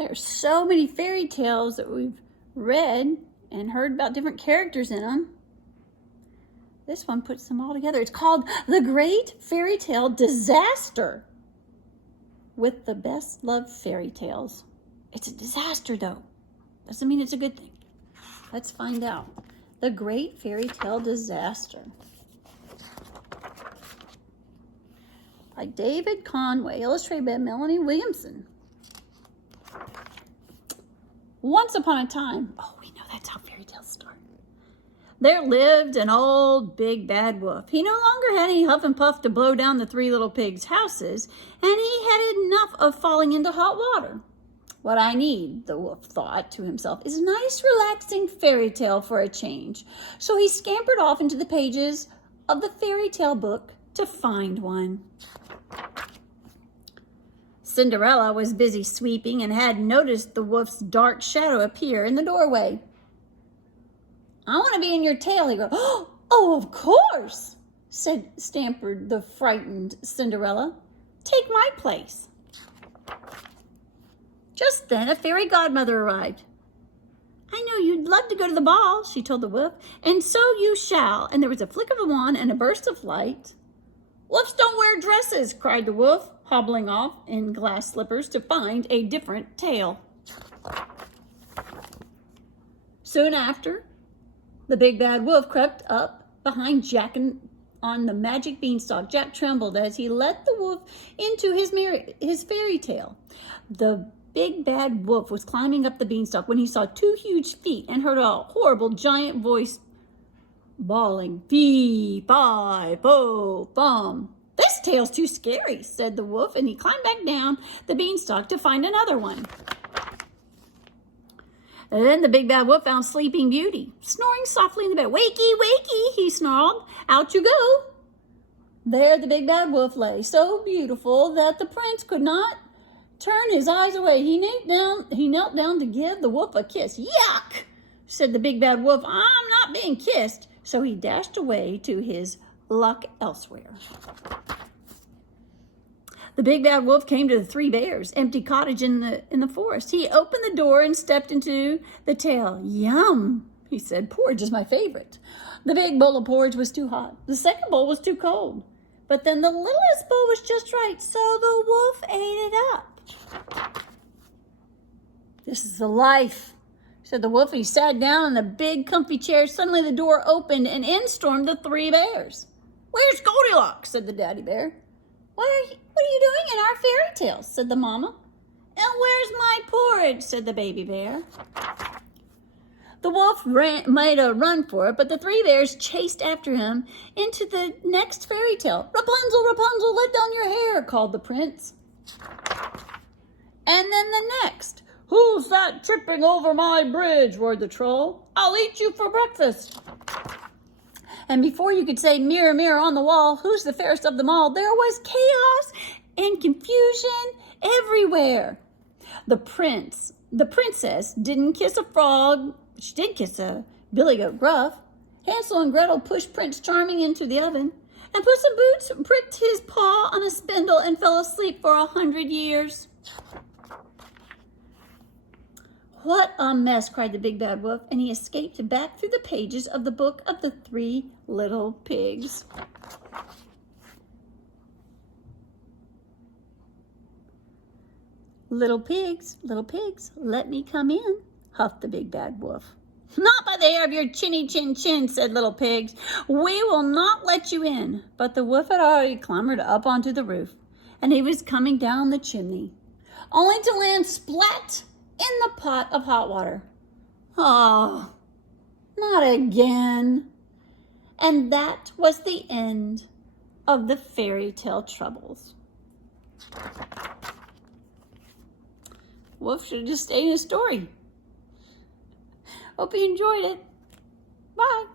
There are so many fairy tales that we've read and heard about different characters in them. This one puts them all together. It's called The Great Fairy Tale Disaster with the Best Loved Fairy Tales. It's a disaster, though. Doesn't mean it's a good thing. Let's find out. The Great Fairy Tale Disaster by David Conway, illustrated by Melanie Williamson. Once upon a time, we know that's how fairy tales start. There lived an old big bad wolf. He no longer had any huff and puff to blow down the three little pigs' houses, and he had enough of falling into hot water. What I need, the wolf thought to himself, is a nice relaxing fairy tale for a change. So he scampered off into the pages of the fairy tale book to find one. Cinderella was busy sweeping and had noticed the wolf's dark shadow appear in the doorway. I want to be in your tale, he goes. Oh, of course, stammered the frightened Cinderella. Take my place. Just then, a fairy godmother arrived. I know you'd love to go to the ball, she told the wolf, and so you shall. And there was a flick of a wand and a burst of light. Wolves don't wear dresses, cried the wolf, hobbling off in glass slippers to find a different tale. Soon after, the big bad wolf crept up behind Jack on the magic beanstalk. Jack trembled as he let the wolf into his fairy tale. The big bad wolf was climbing up the beanstalk when he saw two huge feet and heard a horrible giant voice bawling, fee, fi, fo, fum. This tale's too scary, said the wolf, and he climbed back down the beanstalk to find another one. And then the big bad wolf found Sleeping Beauty, snoring softly in the bed. Wakey, wakey, he snarled. Out you go. There the big bad wolf lay, so beautiful that the prince could not turn his eyes away. He knelt down to give the wolf a kiss. Yuck, said the big bad wolf. I'm not being kissed. So he dashed away to his luck elsewhere. The big bad wolf came to the Three Bears' empty cottage in the forest. He opened the door and stepped into the tale. Yum, he said. Porridge is my favorite. The big bowl of porridge was too hot. The second bowl was too cold. But then the littlest bowl was just right, so the wolf ate it up. This is the life, said the wolf. He sat down in the big comfy chair. Suddenly the door opened and in stormed the Three Bears. Where's Goldilocks? Said the daddy bear. What are you doing in our fairy tales? Said the mama. And where's my porridge? Said the baby bear. The wolf made a run for it, but the Three Bears chased after him into the next fairy tale. Rapunzel, Rapunzel, let down your hair, called the prince. And then the next. Who's that tripping over my bridge? Roared the troll. I'll eat you for breakfast. And before you could say, mirror, mirror on the wall, who's the fairest of them all, there was chaos and confusion everywhere. The princess didn't kiss a frog. She did kiss a billy goat Gruff. Hansel and Gretel pushed Prince Charming into the oven, and Puss in Boots pricked his paw on a spindle and fell asleep for 100 years. What a mess, cried the big bad wolf, and he escaped back through the pages of the book of the Three Little Pigs. Little pigs, let me come in, huffed the big bad wolf. Not by the hair of your chinny chin chin, said Little Pigs. We will not let you in. But the wolf had already clambered up onto the roof, and he was coming down the chimney, only to land splat in the pot of hot water. Oh, not again. And that was the end of the fairy tale troubles. Wolf should have just stayed in his story. Hope you enjoyed it. Bye.